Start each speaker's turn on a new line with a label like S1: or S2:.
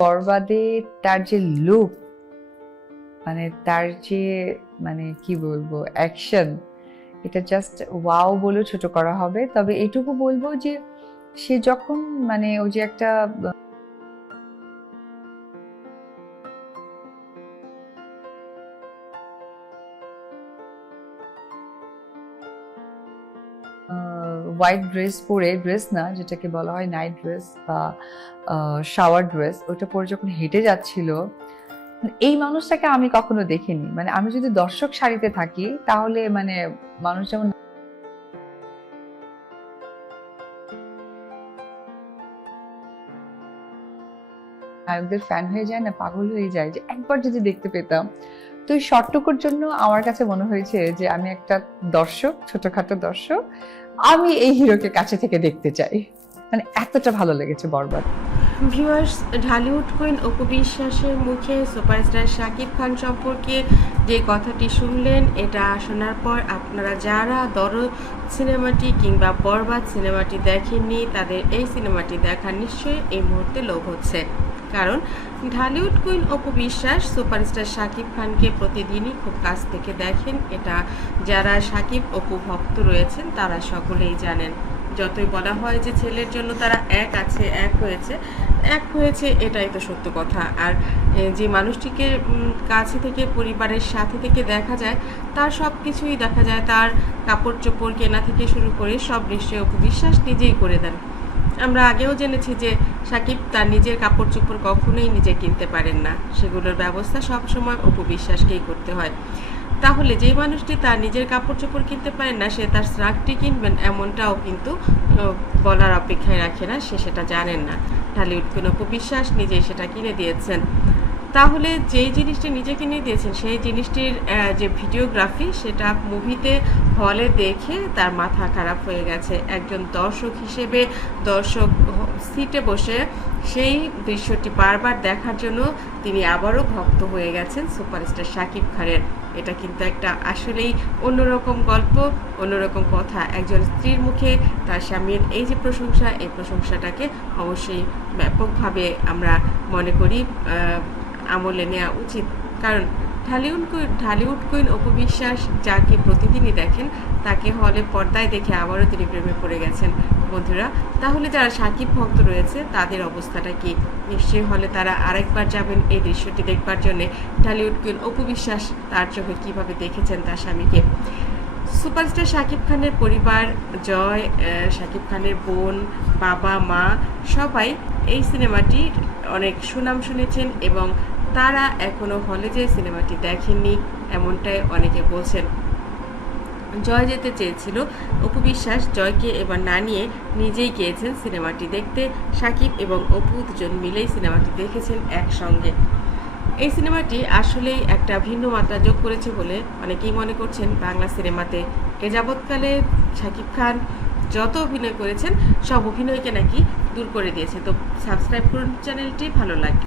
S1: বরবাদে তার যে লুক মানে তার যে মানে কি বলব অ্যাকশন এটা জাস্ট ওয়াও বলে ছোট করা হবে। তবে এটুকু বলব যে, সে যখন মানে ওই যে একটা হোয়াইট ড্রেস পরে ড্রেস না, যেটাকে বলা হয় নাইট ড্রেস বা শাওয়ার ড্রেস ওটা পরে যখন হেঁটে যাচ্ছিল, এই মানুষটাকে আমি কখনো দেখিনি। মানে আমি যদি দর্শক সারিতে থাকি, তাহলে মানে মানুষ যেমন নায়কদের ফ্যান হয়ে যায় না, পাগল হয়ে যায়, যে একবার যদি দেখতে পেতাম তো এই শর্টটুকুর জন্য আমার কাছে মনে হয়েছে যে আমি একটা দর্শক, ছোটখাটো দর্শক, আমি এই হিরোকে কাছে থেকে দেখতে চাই। মানে এতটা ভালো লেগেছে বরবাদ।
S2: ভিউয়ার্স ঢালিউড কুইন অপু বিশ্বাসের মুখে সুপারস্টার শাকিব খান সম্পর্কে যে কথাটি শুনলেন, এটা শোনার পর আপনারা যারা দরদ সিনেমাটি কিংবা বরবাদ সিনেমাটি দেখেননি, তাদের এই সিনেমাটি দেখার নিশ্চয়ই এই মুহূর্তে লোভ হচ্ছে। কারণ ঢালিউড কুইন অপু বিশ্বাস, সুপারস্টার শাকিব খানকে প্রতিদিনই খুব কাছ থেকে দেখেন। এটা যারা শাকিব অপু ভক্ত রয়েছেন, তারা সকলেই জানেন। যতই বলা হয় যে ছেলের জন্য তারা এক আছে, এক হয়েছে এক হয়েছে এটাই তো সত্য কথা। আর যে মানুষটিকে কাছে থেকে, পরিবারের সাথে থেকে দেখা যায়, তার সব কিছুই দেখা যায়। তার কাপড় চোপড় কেনা থেকে শুরু করে সব নিশ্চয়ই অপু বিশ্বাস নিজেই করে দেন। আমরা আগেও জেনেছি যে সাকিব তার নিজের কাপড় চোপড় কখনোই নিজে কিনতে পারেন না। সেগুলোর ব্যবস্থা সবসময় অপু বিশ্বাসকেই করতে হয়। তাহলে যেই মানুষটি তার নিজের কাপড় চোপড় কিনতে পারেন না, সে তার স্নাকটি কিনবেন এমনটাও কিন্তু বলার অপেক্ষায় রাখে না, সে সেটা জানেন না। ঢালিউড কোনো বিশ্বাস নিজেই সেটা কিনে দিয়েছেন। তাহলে যেই জিনিসটি নিজেকে নিয়ে দিয়েছেন, সেই জিনিসটির যে ভিডিওগ্রাফি, সেটা মুভিতে, হলে দেখে তার মাথা খারাপ হয়ে গেছে। একজন দর্শক হিসেবে, দর্শক সিটে বসে সেই দৃশ্যটি বারবার দেখার জন্য তিনি আবারও ভক্ত হয়ে গেছেন সুপারস্টার শাকিব খানের। এটা কিন্তু একটা আসলেই অন্যরকম গল্প, অন্যরকম কথা। একজন স্ত্রীর মুখে তার স্বামীর এই যে প্রশংসা, এই প্রশংসাটাকে অবশ্যই ব্যাপকভাবে আমরা মনে করি আমলে নেওয়া উচিত। কারণ ঢালিউড কুইন ঢালিউড কুইন অপু বিশ্বাস যাকে প্রতিদিনই দেখেন, তাকে হলে পর্দায় দেখে আবারও তিনি প্রেমে পড়ে গেছেন। বন্ধুরা, তাহলে যারা সাকিব ভক্ত রয়েছে, তাদের অবস্থাটা কি? নিশ্চয়ই হলে তারা আরেকবার যাবেন এই দৃশ্যটি দেখবার জন্য। ঢালিউড কুইন অপু বিশ্বাস তার চোখে কীভাবে দেখেছেন তার স্বামীকে? সুপারস্টার শাকিব খানের পরিবার, জয় শাকিব খানের বোন, বাবা, মা, সবাই এই সিনেমাটির অনেক সুনাম শুনেছেন এবং তারা এখনও হলে যে সিনেমাটি দেখেননি, এমনটাই অনেকে বলছেন। জয় যেতে চেয়েছিল, অপু বিশ্বাস জয়কে এবার না নিয়ে নিজেই গিয়েছেন সিনেমাটি দেখতে। সাকিব এবং অপু দুজন মিলেই সিনেমাটি দেখেছেন একসঙ্গে। এই সিনেমাটি আসলেই একটা ভিন্ন মাত্রা যোগ করেছে বলে অনেকেই মনে করছেন বাংলা সিনেমাতে। এ যাবৎকালে শাকিব খান যত অভিনয় করেছেন, সব অভিনয়কে নাকি দূর করে দিয়েছে। তো সাবস্ক্রাইব করুন চ্যানেলটি, ভালো লাগে